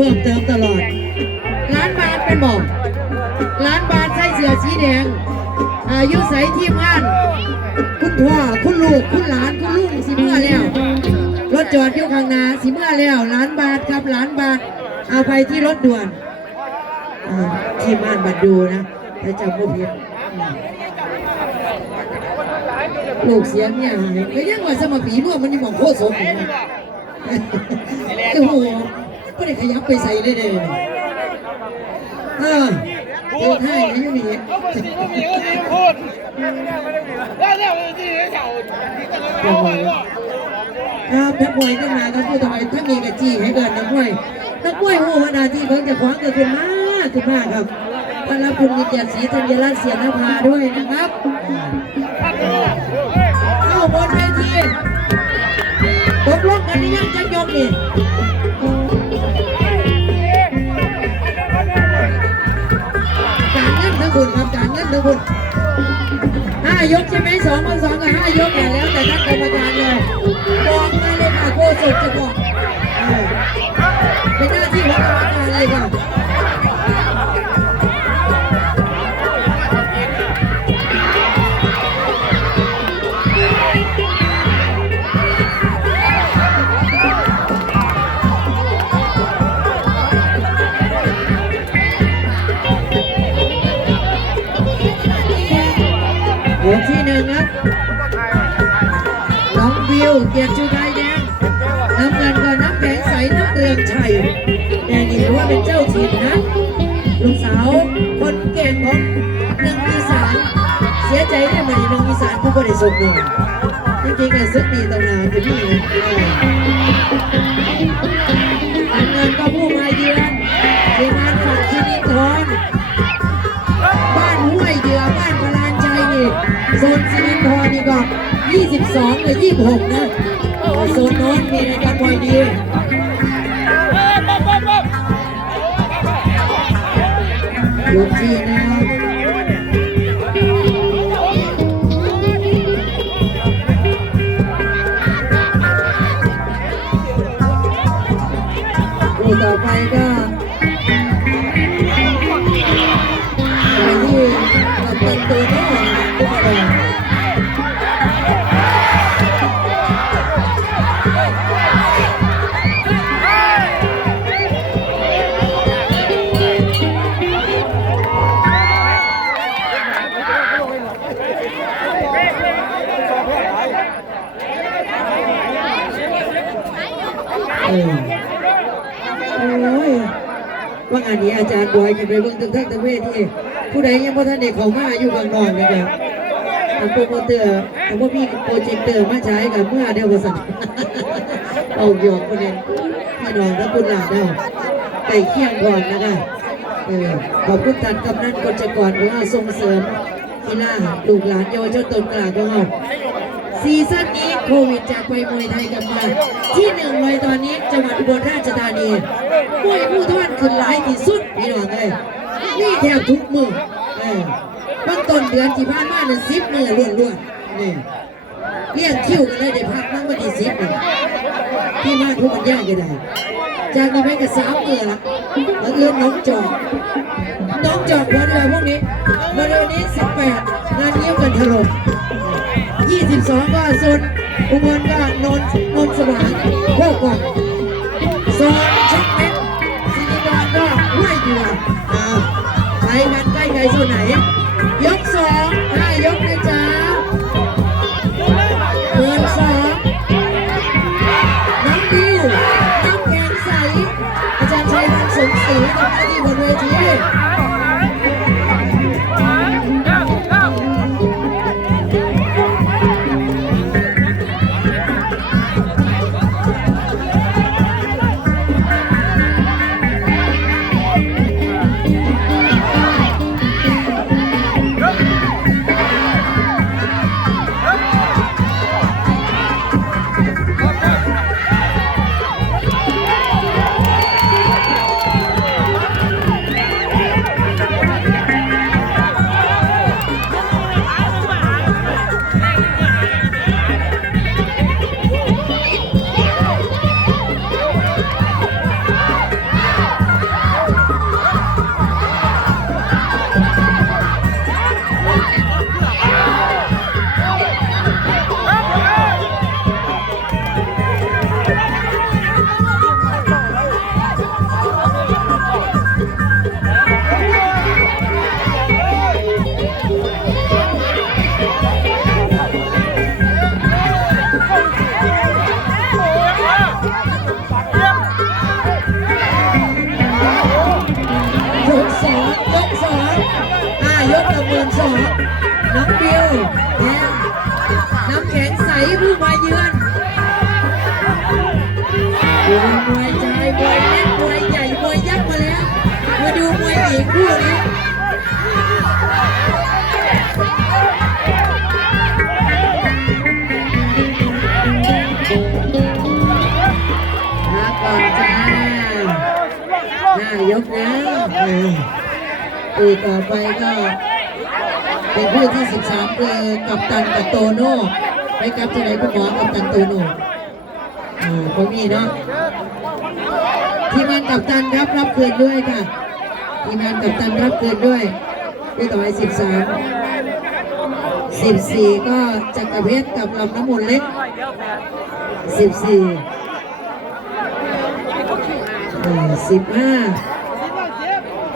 เพิ่มเติมตลอด ร้านบาทเป็นบอกร้านบาทใส่เสื้อสีแดง อายุใส่ทีมงาน คุณพ่อคุณลูกคุณหลานคุณลุงสิเมื่อแล้ว รถจอดอยู่ข้างหน้าสิเมื่อแล้วล้านบาทครับล้านบาทเอาไปที่รถด่วนทีมงานบัดดูนะถ้าจำไม่ผิดอืมลูกเสียงเมียหายก็ยังว่าสมปีเมื่อมันยังมองโคตรสมอยู่นะโอ้โห ไม่ได้ขยับไปใส่ได้เลยเนี่ยเออเจอท่าอย่างนี้อยู่นี่เขาบอกสิว่ามีก็ดีพูดแล้วเนี่ยมันดีเฉาที่ตะลุยเอาไว้ว่าครับนักมวยขึ้นมาครับผู้ทำไมถ้ามีกระจี้ให้เกิดนักมวยนักมวยหัววนาทีเพิ่งจะคว้าเกิดขึ้นมาขึ้นมาครับต้อนรับคุณมีเกียรติศรีธัญรัตน์เสียนภาด้วยนะครับเข้าบนเวทีตกลงกันหรือยังจะยกนี่ ทั้งคุณครับการเงินทั้งคุณห้ายกใช่ไหมสองพันสองกับห้ายกเนี่แล้วแต่ท่านกรรมการเลยบอกมาเลยค่ะโคศกจะบอกเออเป็นหน้าที่ของกรรมการเลยค่ะ ยกที่หนึ่งครับน้องบิวเกียรติชูไทยแดงน้ำเงินก็น้ำแข็งใสน้ำเรืองชัยแดงนี่ถือว่าเป็นเจ้าถิ่นนะลูกสาวคนเก่งของหนึ่งอีสานเสียใจได้ไหมหนึ่งอีสานผู้บริสุทธิ์หนึ่งจริงๆก็ซึกมีตำนานอยู่ที่นี่น้ำเงินก็ผู้มาเยือนทีมงานฝั่งชินิทร โซนซีมินทอนี่ก็22กับ26 นะโซนน้นมีรายการมวยดียกที่นะครับต่อไปก็ ว่างานนี้อาจารย์บอยจะไปเบิ่งตึกทักตะเวทีผู้ใดยังพ่ท่านเด็กเขามาอยู่ข้างนอกนะครับทางโปรโมเตอร์ทางพวกพี่โปรเจคเตอร์มาใช้กับเมื่อเดียวบริษัทเอาหยอกประเด็นพี่น้องและคุณหลานเด้าไก่เคี่ยงก่อนนะคะเออขอบคุณท่านกำนันกฎจกรของเราส่งเสริมกีฬาลูกหลานเยาวชนตนกลางของเรา ซีซั่นนี้โควิดจากไปมวยไทยกลับมาที่หนึ่งเลยตอนนี้จังหวัดอุบลราชธานีมวยผู้ท่านขึ้นหลายที่สุดพี่น้องเลยนี่แทบทุกมือเออเมื่อต้นเดือนที่ผ่านมาเนี่ยสิบมือล้วนๆนี่เรียกคิวกันเลยเดี๋ยวพักนั่งวันที่สิบหนึ่งที่มาทุกวันยางก็ได้จากนี้ไปก็สามเกลือละแล้วเอื้อนน้องจอกน้องจอกวันเรือพวกนี้วันเรือนี้สิบแปดานเยี่ยมกันถล่ม22 ก็สุดอุบลก็นนนนสว่างโคกว่างโซนชักเม็ดสิริกรก็ห้วยเดืออ่าใครมันใกล้ใครโซนไหน กัมื่นสองน้องบิวแดงน้ำแข็งใสผู้มาเยือนดูมวยชายมวยเล็กมวยใหญ่มวยยักษ์มาแล้วมาดูมวยหญิงคู่นี้มาก่อนจ้าหยกนะเออต่อไปก็ เป็นผู้ที่ 13คือกับตันกับโตโน่ไปกับที่ไหนคุณหมอกับตันโตโน่อ่าพวกนี้เนาะทีมงานกับตันรับรับคืนด้วยค่ะทีมงานกับตันรับคืนด้วยด้วยต่อไป13 14 ก็จักรเพชรกับลำน้ำมนต์เล็ก 14อ่า15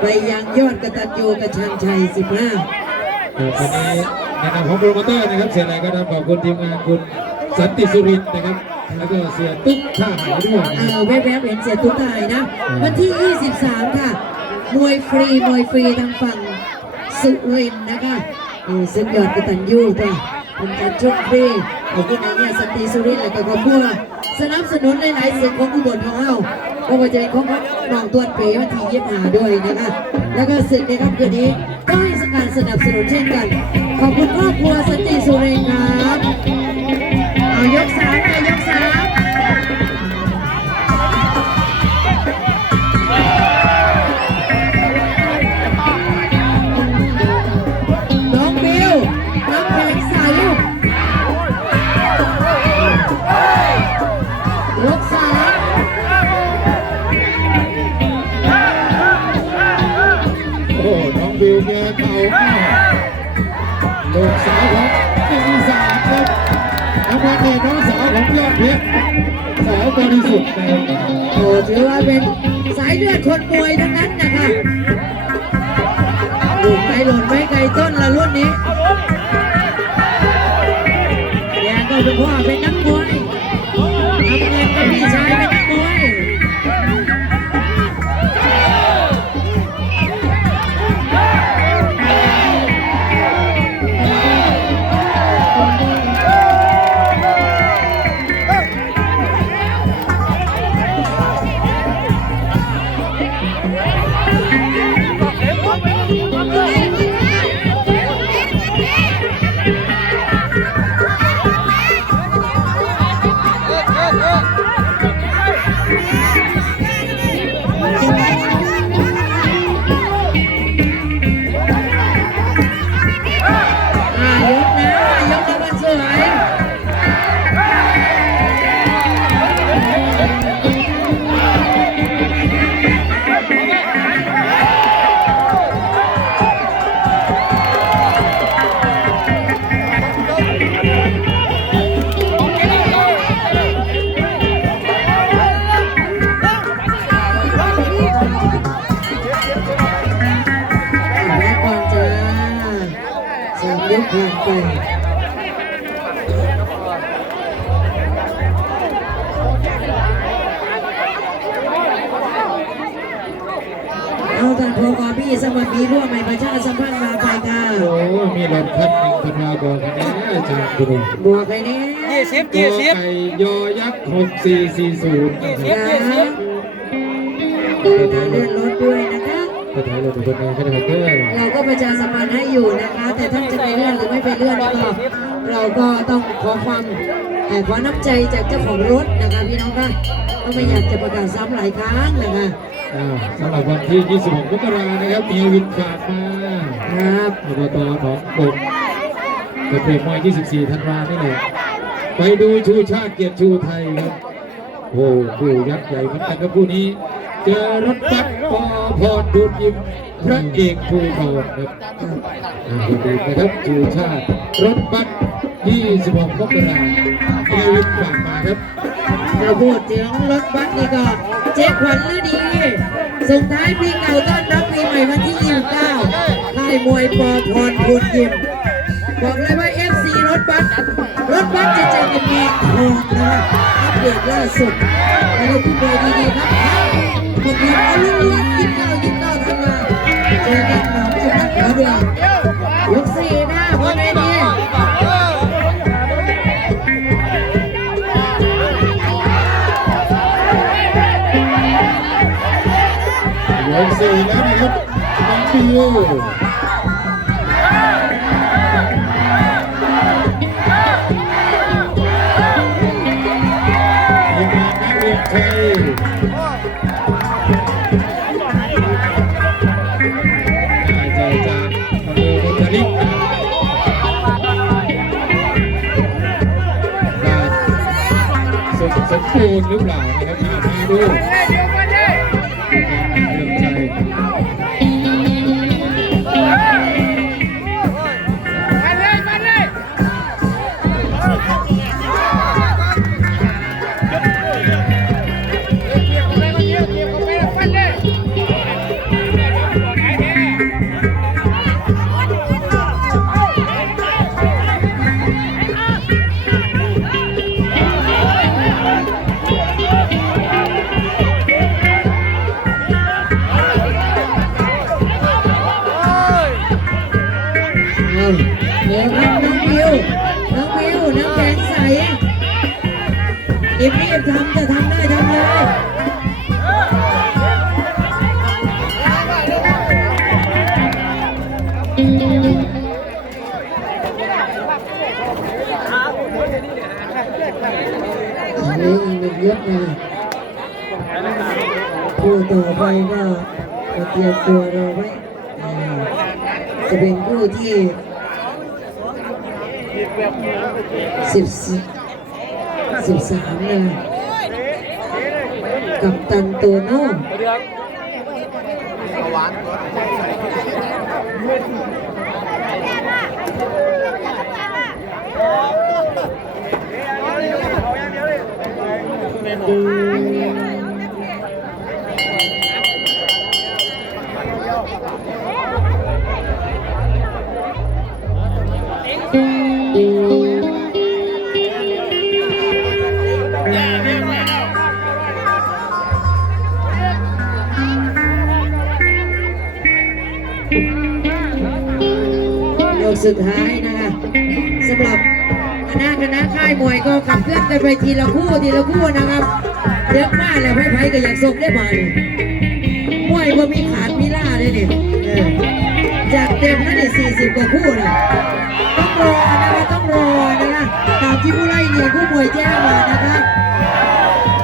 ไปยังยอดกตัญญูกระชันชัย 15ครับวันนี้ในนามของโปรโมเตอร์นะครับเสียไหนก็ต้องขอบคุณทีมงานคุณสันติสุรินทร์นะครับ แล้วก็เสียตุ๊กท่าหายด้วยนะเอครับอแวบๆเห็นเสียตุ้กถ่ายนะ วันที่ 23 ค่ะ มวยฟรีมวยฟรีทางฝั่งสุรินทร์นะคะเออซึ่งยอดกตัญญูตัวเป็นการชกฟรีขอบคุณนายเนี่ยสตรีสุรินทร์และก็ครอบครัวสนับสนุนหลายๆสิ่งของอุบลของเรา ก็ว่าจะเป็นของน้องตัวเป๋วันที่ยี่หาด้วยนะคะแล้วก็สิ่งในค่ำคืนนี้ก็ให้การสนับสนุนเช่นกัน ขอบคุณครอบครัวสติสุรินทร์ครับเอายกสามค่ะยกสาม เนี่ยเข่าอ้าลูกสาวของปีศาจครับน้องเพชรเนี่ยน้องสาวของยอดเพชรสาวบริสุทธิ์นะครับโอ้ถือว่าเป็นสายเลือดคนมวยทั้งนั้นนะคะหลุดไปหล่นไม่ไกลต้นละรุ่นนี้แดงก็เป็นพ่อเป็นนักมวยน้ำเงินก็พี่ชายเป็น สามยกผ่านไปเอาท่านพอกพี่สวัสดีร่วมใหม่ประชาสัมพันธ์มาไปค่ะโอ้มีรถคันหนึ่งพันมาบอกกันนะอาจารย์ครูบวกไปเนี่ยยี่สิบกยี่อสิบไก่ยอยักษ์หกสี่สี่ศูนย์ยี่สิบนะดูทางเลื่อนรถด้วย นะคะก็ถ่ายรถเป็นคนเองก็ได้ครับเด้อเราก็ประชาสัมพันธ์ให้อยู่นะคะ แต่ท่านจะไปเลื่อนหรือไม่ไปเลื่อนนี่ก็เราก็ต้องขอความเอ่อขอน้ำใจจากเจ้าของรถนะคะพี่น้องค่ะก็ไม่อยากจะประกาศซ้ำหลายครั้งนะคะอ่าสำหรับวันที่ 26 มกรานะครับมีวินขาดมาครับอบตหนองกบกระเพลงมวย24 ธันวานี่เลยไปดูชูชาติเกียรติชูไทยครับโอ้ผู้ยักษ์ใหญ่เหมือนกันครับผู้นี้ เจอรถบัส ปอพรดูดยิมพระเอกภูทรครับอย่าลืมนะครับชูชาติรถบัส26มกราคมีวินฝากมาครับเราพูดถึงรถบัสนี่ก็เจ๊ขวัญฤดีส่งท้ายปีเก่าต้อนรับปีใหม่วันที่29ค่ายมวยปอพรพูนยิมบอกเลยว่า FC รถบัสรถบัสจะเจอกันมีทองนะคะอัปเดตล่าสุดมาดูผู้บริดีๆครับ หมดเงินเอาล้นๆยิบเก้ายิบเก้าทันมาเจอกันหนองสุนัขหัวเรือยกสี่นะพ่อแม่นี่ยกสี่แล้วนะครับน้องบิว สมบูรณ์หรือเปล่านะครับมามาดู นึ่งยกนะคู่ต่อไปก็เตรียมตัวเรอไว้จะเป็นคู่ที่สิบสิบสามนะกับตันโตโน่ สุดท้ายนะคะสำหรับ คณะคณะค่ายมวยก็ขับเคลื่อนกันไปทีละคู่ทีละคู่นะครับเยอะมากแล้วไพ่ก็อยากส่งได้มาเลยมวยบ่มีขาดมีล่าเลยเนี่ยจากเต็มนั่นนี่สี่สิบกว่าคู่นะต้องรอนะคะต้องรอนะคะตามที่ผู้ไล่เงียผู้มวยแจ้งมานะคะ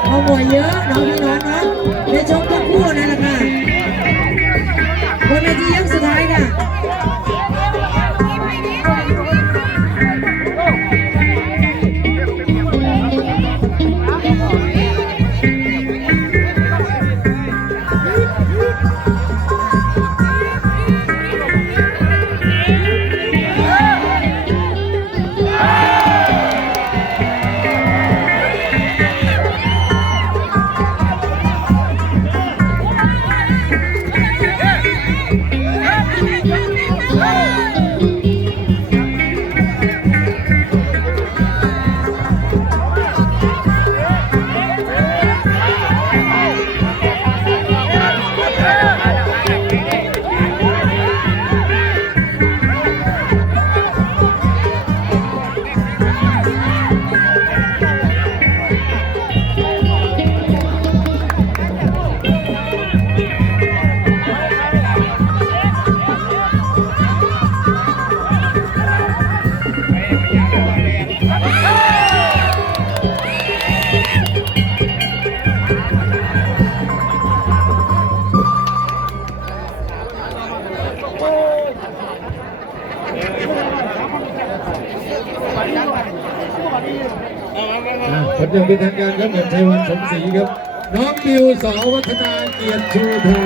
เอามวยเยอะเน้องพี่น้องเนาะได้ชมทุกคู่นั่นแหละค่ะ เป็นทางการครับหมือมชัยวันสมศรีครับ น้องบิวสาววัฒนาเกียรติชูเทย